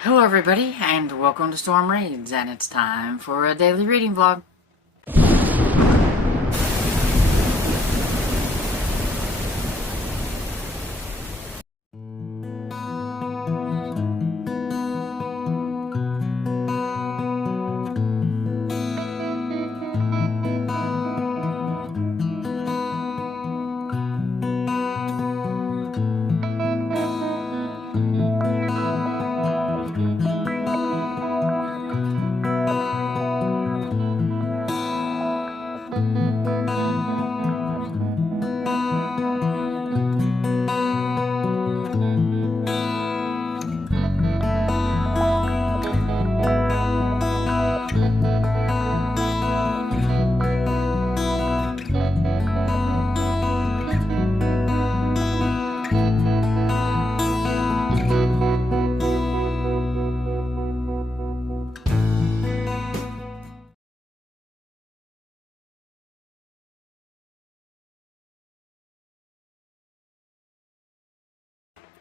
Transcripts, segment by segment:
Hello everybody, and welcome to Storm Raids, and it's time for a daily reading vlog.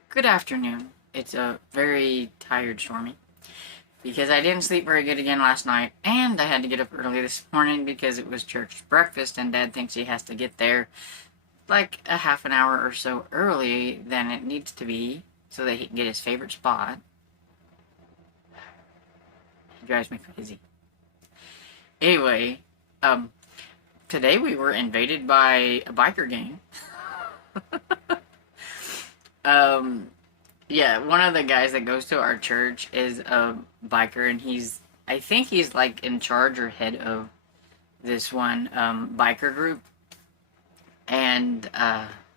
Good afternoon. It's a very tired Stormy, because I didn't sleep very good again last night, and I had to get up early this morning because it was church breakfast, and Dad thinks he has to get there like a half an hour or so early than it needs to be, so that he can get his favorite spot. It drives me crazy. Anyway, today we were invaded by a biker gang. Yeah, one of the guys that goes to our church is a biker, and I think he's like in charge or head of this one biker group. And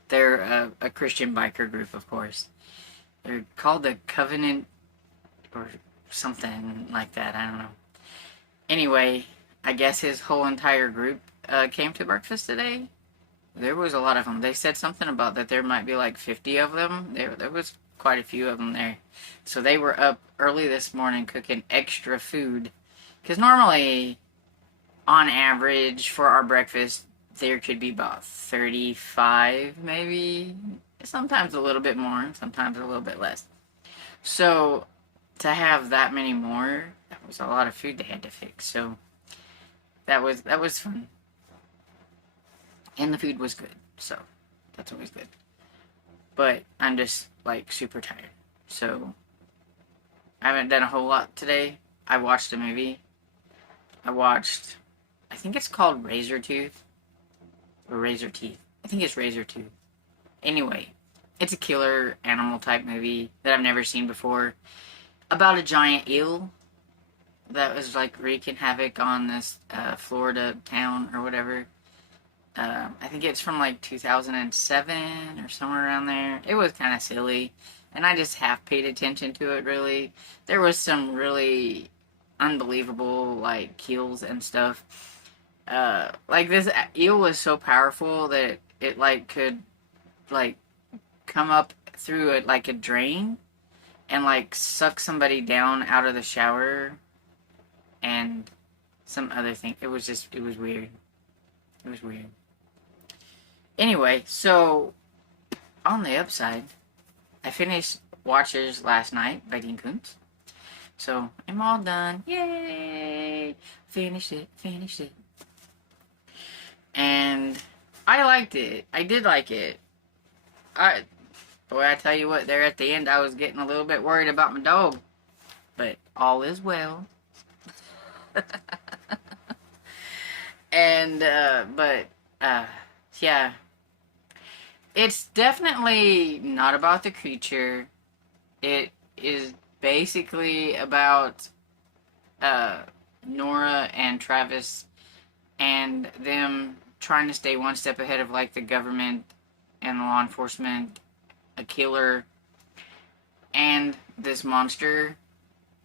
they're a Christian biker group, of course. They're called the Covenant or something like that, I don't know. Anyway, I guess his whole entire group came to breakfast today. There was a lot of them. They said something about that there might be like 50 of them. There was quite a few of them there. So they were up early this morning cooking extra food. Because normally, on average, for our breakfast, there could be about 35, maybe. Sometimes a little bit more, sometimes a little bit less. So, to have that many more, that was a lot of food they had to fix. So, that was fun. And the food was good, so that's always good. But I'm just, like, super tired. So, I haven't done a whole lot today. I watched a movie. I think it's called Razor Tooth. Or Razor Teeth. I think it's Razor Tooth. Anyway, it's a killer animal type movie that I've never seen before. About a giant eel that was, like, wreaking havoc on this Florida town or whatever. I think it's from like 2007 or somewhere around there. It was kind of silly, and I just half paid attention to it, really. There was some really unbelievable, like, kills and stuff. Like, this eel was so powerful that it like, could, like, come up through it like a drain and, like, suck somebody down out of the shower and some other thing. It was weird. It was weird. Anyway, so, on the upside, I finished Watchers last night by Dean Koontz. So, I'm all done. Yay! Finished it. And I liked it. I did like it. Boy, I tell you what, there at the end, I was getting a little bit worried about my dog. But all is well. And, yeah. It's definitely not about the creature. It is basically about Nora and Travis and them trying to stay one step ahead of, like, the government and the law enforcement, a killer, and this monster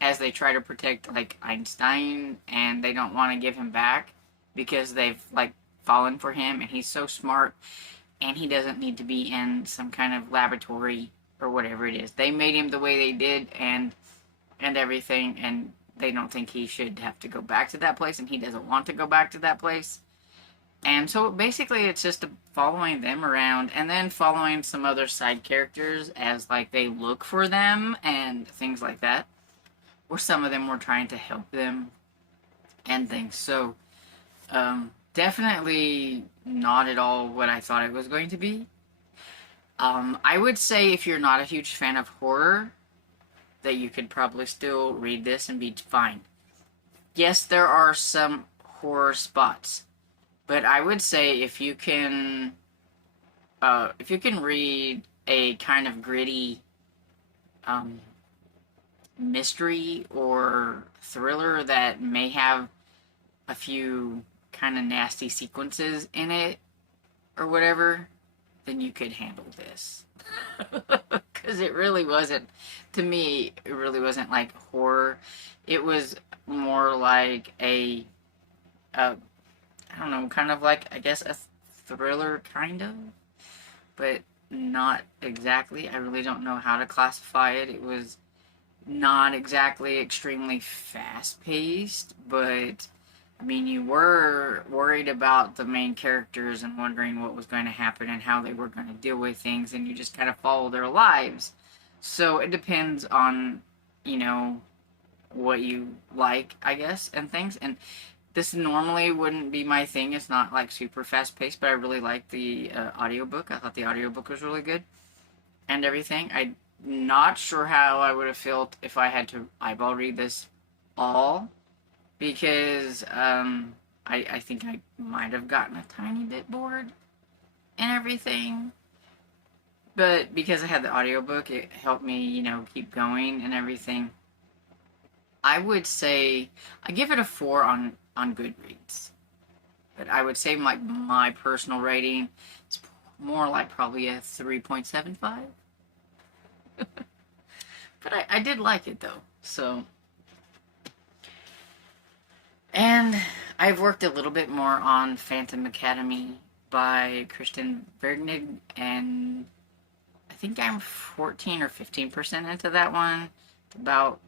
as they try to protect, like, Einstein, and they don't want to give him back because they've, like, fallen for him, and he's so smart, and he doesn't need to be in some kind of laboratory or whatever it is. They made him the way they did, and everything, and they don't think he should have to go back to that place, and he doesn't want to go back to that place. And so basically it's just following them around, and then following some other side characters as, like, they look for them and things like that. or some of them were trying to help them and things. So, definitely not at all what I thought it was going to be. I would say if you're not a huge fan of horror, that you could probably still read this and be fine. Yes, there are some horror spots, but I would say if you can read a kind of gritty mystery or thriller that may have a few kind of nasty sequences in it or whatever, then you could handle this. Because it really wasn't, to me, it really wasn't like horror. It was more like I don't know, kind of like, I guess, a thriller, kind of, but not exactly. I really don't know how to classify it. It was not exactly extremely fast-paced, but I mean, you were worried about the main characters and wondering what was going to happen and how they were going to deal with things, and you just kind of follow their lives. So it depends on, you know, what you like, I guess, and things. And this normally wouldn't be my thing. It's not like super fast-paced, but I really liked the audiobook. I thought the audiobook was really good and everything. I'm not sure how I would have felt if I had to eyeball read this all, because I think I might have gotten a tiny bit bored and everything. But because I had the audiobook, it helped me, you know, keep going and everything. I would say I give it a 4 on Goodreads. But I would say like my personal rating is more like probably a 3.75. But I did like it though. So, and I've worked a little bit more on Phantom Academy by Kristen Vergnig, and I think I'm 14 or 15% into that one. It's about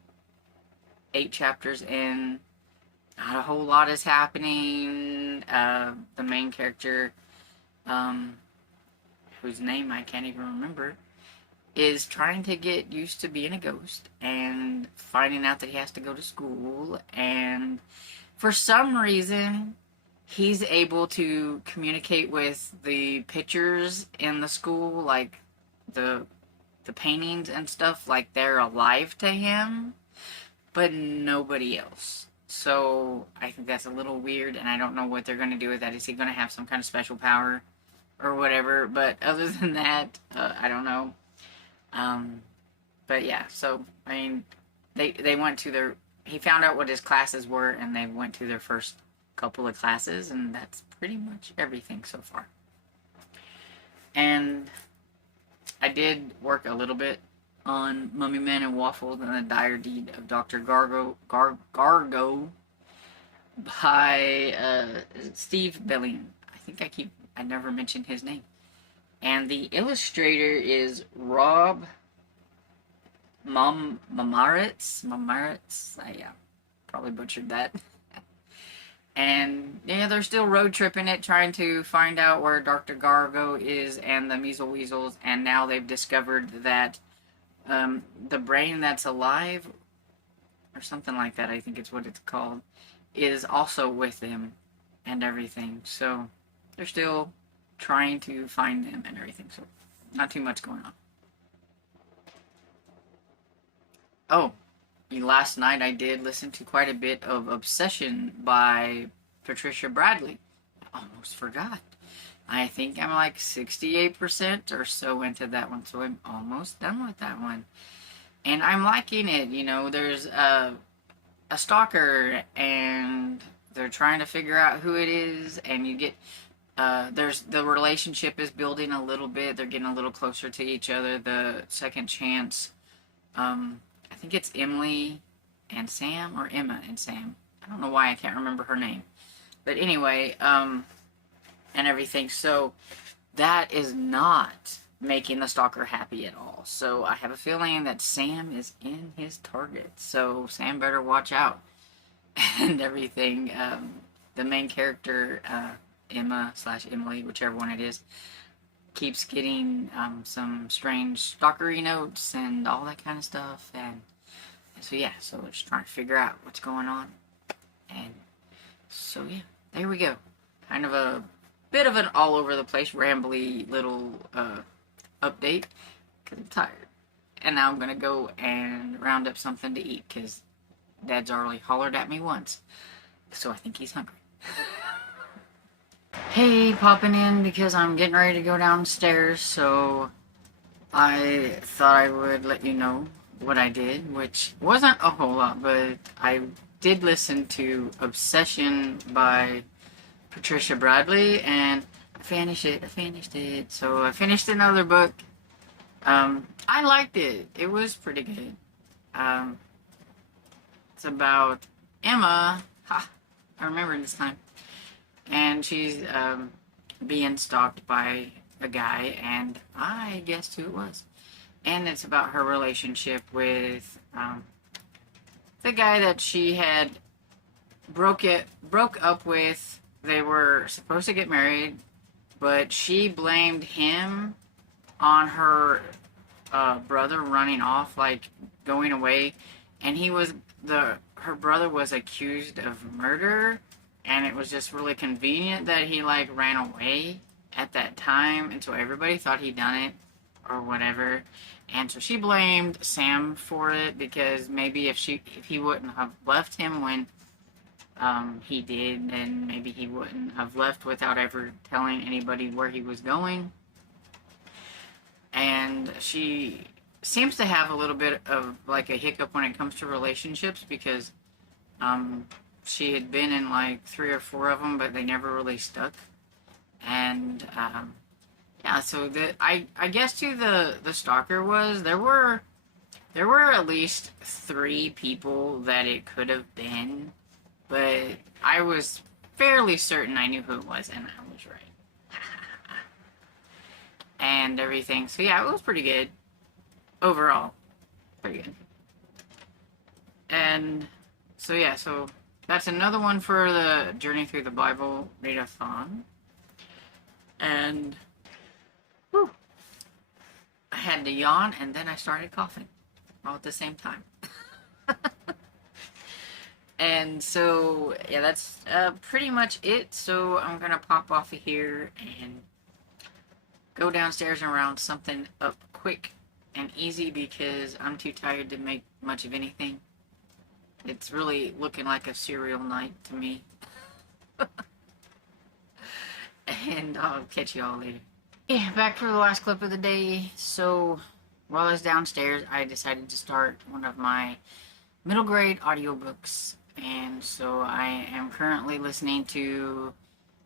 8 chapters in. Not a whole lot is happening. The main character, whose name I can't even remember, is trying to get used to being a ghost and finding out that he has to go to school, and for some reason he's able to communicate with the pictures in the school, like the paintings and stuff, like they're alive to him, but nobody else. So I think that's a little weird, and I don't know what they're going to do with that. Is he going to have some kind of special power or whatever? But other than that, I don't know. But yeah, so, I mean, they went to their, he found out what his classes were, and they went to their first couple of classes, and that's pretty much everything so far. And I did work a little bit on Mummy Man and Waffles and the Dire Deed of Dr. Gargo by Steve Belling. I never mentioned his name. And the illustrator is Rob Mamaritz. I probably butchered that. And yeah, they're still road tripping it, trying to find out where Dr. Gargo is and the Measle Weasels. And now they've discovered that the brain that's alive, or something like that, I think it's what it's called, is also with them and everything. So they're still trying to find them and everything. So not too much going on. Oh, last night I did listen to quite a bit of Obsession by Patricia Bradley. I almost forgot. I think I'm like 68% or so into that one, so I'm almost done with that one. And I'm liking it. You know, there's a stalker, and they're trying to figure out who it is, and you get, there's, the relationship is building a little bit. They're getting a little closer to each other. The second chance, I think it's Emily and Sam, or Emma and Sam. I don't know why I can't remember her name. But anyway, and everything. So that is not making the stalker happy at all. So I have a feeling that Sam is in his target. So Sam better watch out and everything. The main character, Emma/Emily, whichever one it is, keeps getting some strange stalkery notes and all that kind of stuff. And So yeah, so we're just trying to figure out what's going on. And so yeah, there we go. Kind of a bit of an all over the place, rambly little update, because I'm tired. And now I'm going to go and round up something to eat, because Dad's already hollered at me once. So I think he's hungry. Hey, popping in because I'm getting ready to go downstairs, so I thought I would let you know what I did, which wasn't a whole lot, but I did listen to Obsession by Patricia Bradley, and I finished it. So I finished another book. I liked it. It was pretty good. It's about Emma. Ha! I remember this time. And she's being stalked by a guy, and I guessed who it was. And it's about her relationship with the guy that she had broke up with. They were supposed to get married, but she blamed him on her brother running off, like going away, and her brother was accused of murder, and it was just really convenient that he like ran away at that time, and so everybody thought he'd done it or whatever. And so she blamed Sam for it, because maybe if he wouldn't have left him when he did, then maybe he wouldn't have left without ever telling anybody where he was going. And she seems to have a little bit of like a hiccup when it comes to relationships, because she had been in like 3 or 4 of them, but they never really stuck. And yeah, so I guess too, the stalker was, there were at least 3 people that it could have been, but I was fairly certain I knew who it was, and I was right. And everything. So yeah, it was pretty good. Overall. Pretty good. And so yeah, so that's another one for the Journey Through the Bible readathon. And whew, I had to yawn, and then I started coughing all at the same time. And so yeah, that's pretty much it. So I'm gonna pop off of here and go downstairs and round something up quick and easy, because I'm too tired to make much of anything. It's really looking like a cereal night to me. And I'll catch you all later. Yeah, back for the last clip of the day. So while I was downstairs, I decided to start one of my middle grade audiobooks. And so I am currently listening to,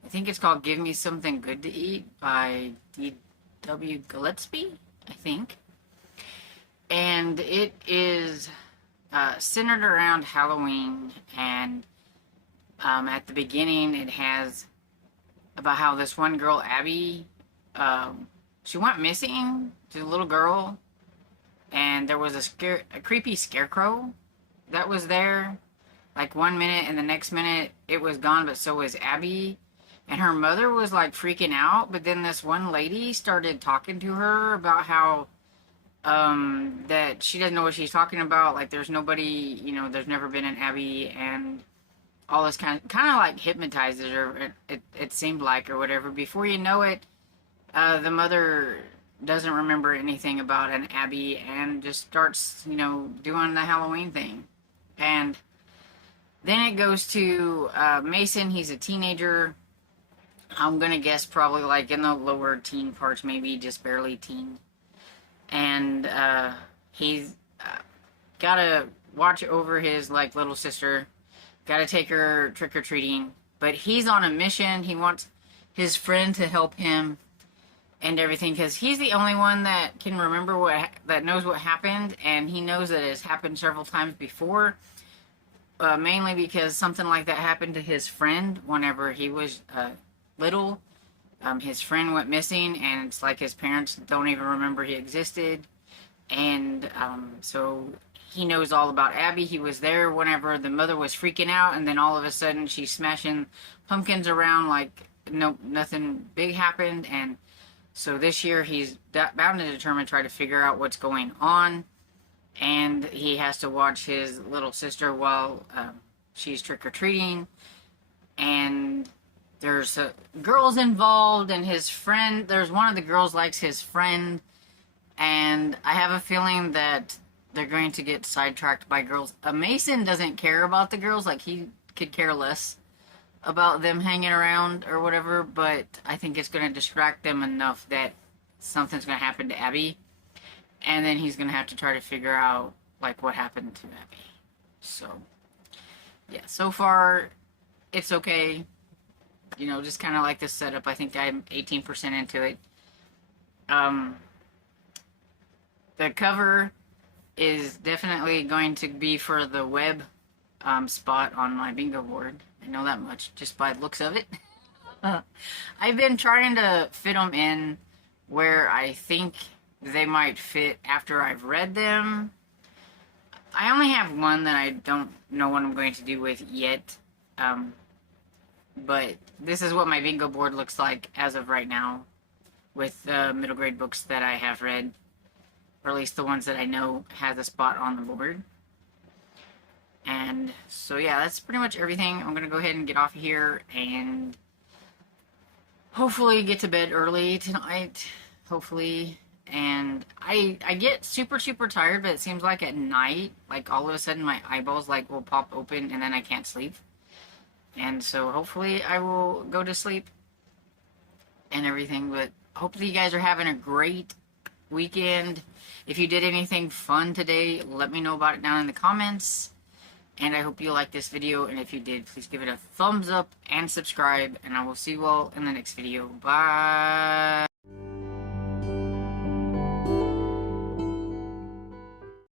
I think it's called Give Me Something Good to Eat by D.W. Gillespie, I think. And it is centered around Halloween. And at the beginning, it has about how this one girl, Abby, she went missing. She's a little girl. And there was a creepy scarecrow that was there. Like 1 minute, and the next minute it was gone, but so was Abby. And her mother was like freaking out, but then this one lady started talking to her about how that she doesn't know what she's talking about. Like there's nobody, there's never been an Abby, and all this kind of like hypnotizes her. It seemed like, or whatever. Before you know it, the mother doesn't remember anything about an Abby and just starts, doing the Halloween thing. And then it goes to Mason. He's a teenager. I'm going to guess probably like in the lower teen parts, maybe just barely teen. And he's got to watch over his like little sister. Got to take her trick-or-treating. But he's on a mission. He wants his friend to help him and everything, because he's the only one that can remember that knows what happened. And he knows that it's happened several times before. Mainly because something like that happened to his friend whenever he was little. His friend went missing, and it's like his parents don't even remember he existed. And so he knows all about Abby. He was there whenever the mother was freaking out, and then all of a sudden she's smashing pumpkins around like nothing big happened. And so this year he's bound and determined to try to figure out what's going on. and he has to watch his little sister while she's trick-or-treating, and there's girls involved, and his friend, there's one of the girls likes his friend, and I have a feeling that they're going to get sidetracked by girls. Mason doesn't care about the girls, like he could care less about them hanging around or whatever, but I think it's going to distract them enough that something's going to happen to Abby, and then he's going to have to try to figure out, like, what happened to Abby. So, yeah, so far, it's okay. You know, just kind of like this setup. I think I'm 18% into it. The cover is definitely going to be for the web spot on my bingo board. I know that much just by the looks of it. I've been trying to fit them in where I think they might fit after I've read them. I only have one that I don't know what I'm going to do with yet. But this is what my bingo board looks like as of right now with the middle grade books that I have read, or at least the ones that I know has a spot on the board. And so yeah, that's pretty much everything. I'm going to go ahead and get off of here and hopefully get to bed early tonight. Hopefully. And I get super tired, but it seems like at night, like all of a sudden my eyeballs like will pop open and then I can't sleep. And so hopefully I will go to sleep and everything, but hopefully you guys are having a great weekend. If you did anything fun today, let me know about it down in the comments. And I hope you liked this video, and if you did, please give it a thumbs up and subscribe, and I will see you all in the next video. Bye!